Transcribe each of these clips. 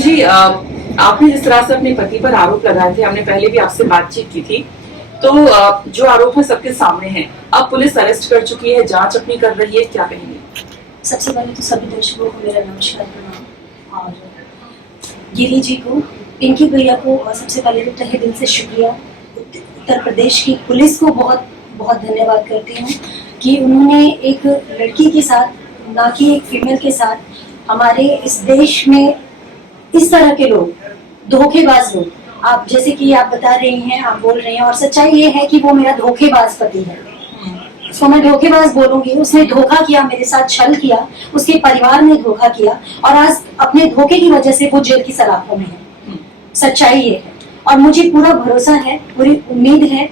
जी आपने जिस तरह से अपने पति पर आरोप लगाए थे, हमने पहले भी आपसे बातचीत की थी, तो जो आरोप है सबके सामने हैं। अब पुलिस अरेस्ट कर चुकी है, जांच अपनी कर रही है, क्या कहेंगे? सबसे पहले तो सभी दर्शकों को मेरा नमस्कार प्रणाम, और गिरी जी को, पिंकी भैया को, और सबसे पहले तो तहे दिल से शुक्रिया। उत्तर प्रदेश की पुलिस को बहुत बहुत धन्यवाद करती हूँ कि उन्होंने एक लड़की के साथ, ना कि एक फीमेल के साथ, हमारे इस देश में इस तरह के लोग, धोखेबाज लोग, आप जैसे कि आप बता रही हैं, आप बोल रही हैं, और सच्चाई ये है कि वो मेरा धोखेबाज पति है। उसको मैं धोखेबाज बोलूंगी। उसने धोखा किया, मेरे साथ छल किया, उसके परिवार ने धोखा किया, और आज अपने धोखे की वजह से वो जेल की सलाखों में है। सच्चाई ये है, और मुझे पूरा भरोसा है, पूरी उम्मीद है।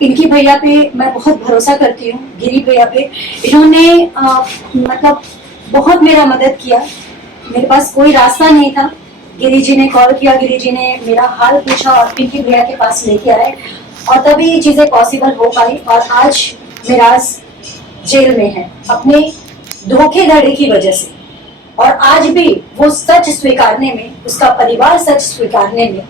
पिंकी भैया पे मैं बहुत भरोसा करती हूँ, गिरी भैया पे। इन्होंने मतलब बहुत मेरा मदद किया। मेरे पास कोई रास्ता नहीं था, गिरी जी ने कॉल किया, गिरी जी ने मेरा हाल पूछा और पिंकी भैया के पास लेके आए, और तभी ये चीजें पॉसिबल हो पाई। और आज मिराज जेल में है अपने धोखेधड़ी की वजह से, और आज भी वो सच स्वीकारने में, उसका परिवार सच स्वीकारने में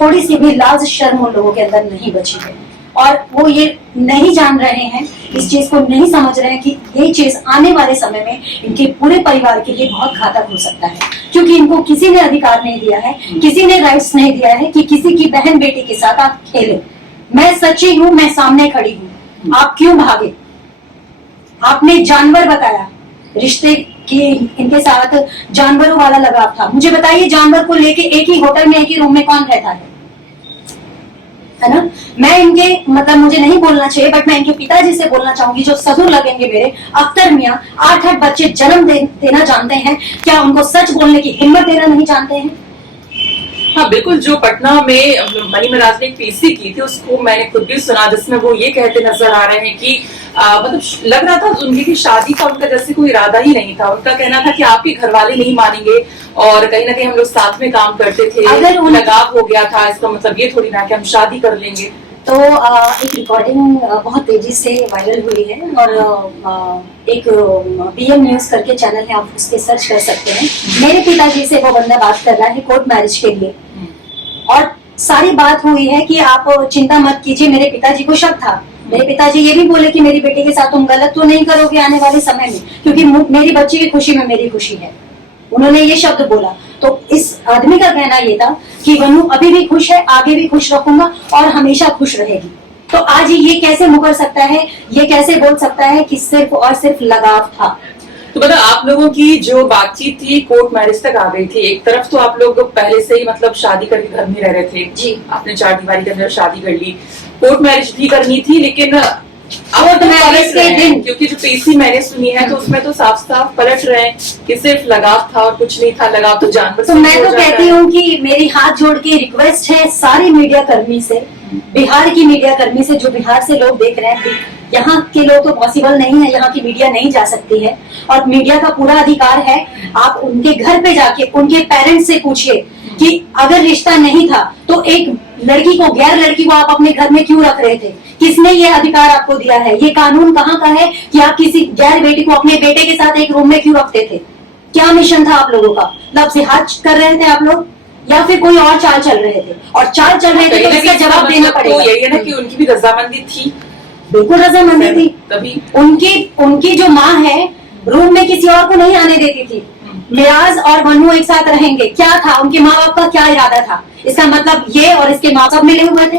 थोड़ी सी भी लाज शर्म उन लोगों के अंदर नहीं बची है। और वो ये नहीं जान रहे हैं, इस चीज को नहीं समझ रहे हैं कि ये चीज आने वाले समय में इनके पूरे परिवार के लिए बहुत घातक हो सकता है, क्योंकि इनको किसी ने अधिकार नहीं दिया है, किसी ने राइट्स नहीं दिया है कि किसी की बहन बेटी के साथ आप खेलें। मैं सच्ची हूँ, मैं सामने खड़ी हूँ। आप क्यों भागे? आपने जानवर बताया, रिश्ते की इनके साथ जानवरों वाला लगाव था। मुझे बताइए, जानवर को लेके एक ही होटल में, एक ही रूम में कौन रहता है ना? मैं इनके मतलब मुझे नहीं बोलना चाहिए, बट मैं इनके पिताजी से बोलना चाहूंगी, जो ससुर लगेंगे मेरे, अख्तर मियां, 8-8 बच्चे जन्म देना जानते हैं, क्या उनको सच बोलने की हिम्मत देना नहीं जानते हैं? हाँ बिल्कुल, जो पटना में मनी महाराज ने एक पीसी की थी, उसको मैंने खुद भी सुना, जिसमें वो ये कहते नजर आ रहे हैं कि मतलब लग रहा था उनकी की शादी का उनका जैसे कोई इरादा ही नहीं था। उनका कहना था कि आपके घर वाले नहीं मानेंगे, और कहीं ना कहीं हम लोग साथ में काम करते थे, अगर लगाव हो गया था, इसका मतलब ये थोड़ी ना कि हम शादी कर लेंगे। तो एक रिकॉर्डिंग बहुत तेजी से वायरल हुई है, और एक बीएम न्यूज करके चैनल है, आप उसके सर्च कर सकते हैं। मेरे पिताजी से वो बंदा बात कर रहा है कोर्ट मैरिज के लिए, और सारी बात हुई है कि आप चिंता मत कीजिए। मेरे पिताजी को शक था, मेरे पिताजी ये भी बोले कि मेरी बेटी के साथ तुम गलत तो नहीं करोगे आने वाले समय में, क्योंकि मेरी बच्ची की खुशी में मेरी खुशी है। उन्होंने ये शब्द बोला। तो इस आदमी का कहना ये था कि वनु अभी भी खुश है, आगे भी खुश रखूंगा और हमेशा खुश रहेगी। तो आज ये कैसे मुकर सकता है, ये कैसे बोल सकता है कि सिर्फ और सिर्फ लगाव था? तो मतलब आप लोगों की जो बातचीत थी कोर्ट मैरिज तक आ गई थी। एक तरफ तो आप लोग पहले से ही मतलब शादी करके घर में रह रहे थे जी, आपने 4 दीवारी के अंदर शादी कर ली, कोर्ट मैरिज भी करनी थी, लेकिन कोर्ट मैरिज के दिन, क्योंकि जो पीसी मैंने सुनी है तो उसमें तो साफ साफ पलट रहे हैं कि सिर्फ लगाव था और कुछ नहीं था। लगाव तो जानवर तो मैं तो कहती हूँ कि मेरी हाथ जोड़ के रिक्वेस्ट है सारे मीडिया कर्मी से, बिहार की मीडिया कर्मी से, जो बिहार से लोग देख रहे हैं। यहाँ के लोग तो पॉसिबल नहीं है, यहाँ की मीडिया नहीं जा सकती है, और मीडिया का पूरा अधिकार है। आप उनके घर पे जाके उनके पेरेंट्स से पूछिए कि अगर रिश्ता नहीं था तो एक लड़की को, गैर लड़की को आप अपने घर में क्यों रख रहे थे? किसने ये अधिकार आपको दिया है? ये कानून कहाँ का है कि आप किसी गैर बेटी को अपने बेटे के साथ एक रूम में क्यों रखते थे? क्या मिशन था आप लोगों का? लब से हाथ कर रहे थे आप लोग, या फिर कोई और चाल चल रहे थे? और चाल चल रहे थे तो इसका जवाब देना पड़ेगा। यही है ना कि उनकी भी रजामंदी थी। बिल्कुल रजामंदी थी। तभी उनकी जो माँ है, रूम में किसी और को नहीं आने देती थी। मिराज और वनु एक साथ रहेंगे, क्या था? उनके माँ बाप का क्या इरादा था? इसका मतलब ये और इसके माँ बाप मिले हुए थे।